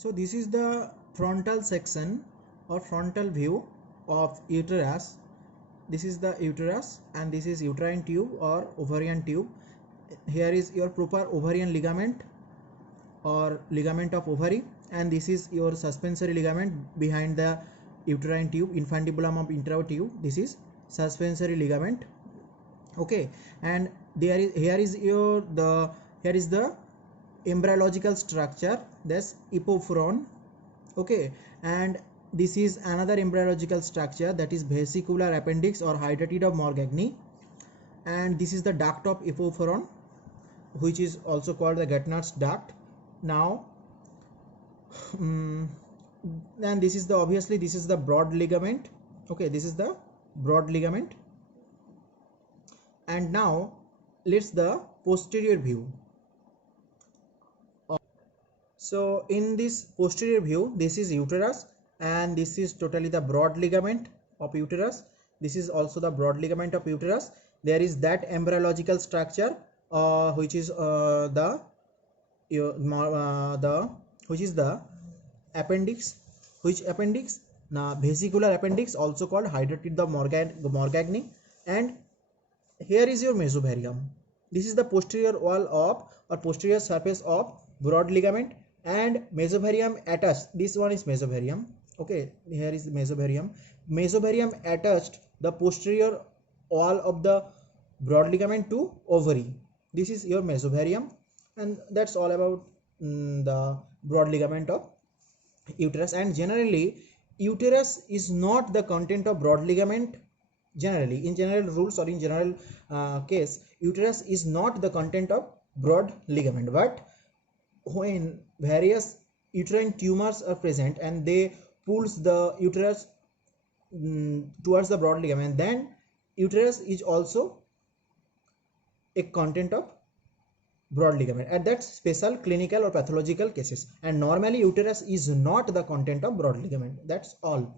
So this is the frontal section or frontal view of uterus. This is the uterus and this is uterine tube or ovarian tube. Here is your proper ovarian ligament or ligament of ovary, and this is your suspensory ligament behind the uterine tube, infundibulum of intratube. This is suspensory ligament. Okay, and here is the embryological structure, that's epophoron. Okay, and this is another embryological structure, that is vesicular appendix or hydatid of Morgagni, and this is the duct of epophoron, which is also called the Gertner's duct. Now and this is the obviously this is the broad ligament. Okay, this is the broad ligament. And now let's the posterior view. So in this posterior view, this is uterus and this is totally the broad ligament of uterus. This is also the broad ligament of uterus. There is that embryological structure which is the appendix. Which appendix? Now vesicular appendix, also called hydatid of Morgagni. And here is your mesovarium. This is the posterior wall of or posterior surface of broad ligament, and mesovarium attached. This one is mesovarium. Okay, here is mesovarium. Mesovarium attached the posterior wall of the broad ligament to ovary. This is your mesovarium, and that's all about the broad ligament of uterus. And generally uterus is not the content of broad ligament. Generally, in general rules or in general case, uterus is not the content of broad ligament, but when various uterine tumors are present and they pulls the uterus towards the broad ligament, then uterus is also a content of broad ligament at that special clinical or pathological cases. And normally uterus is not the content of broad ligament. That's all.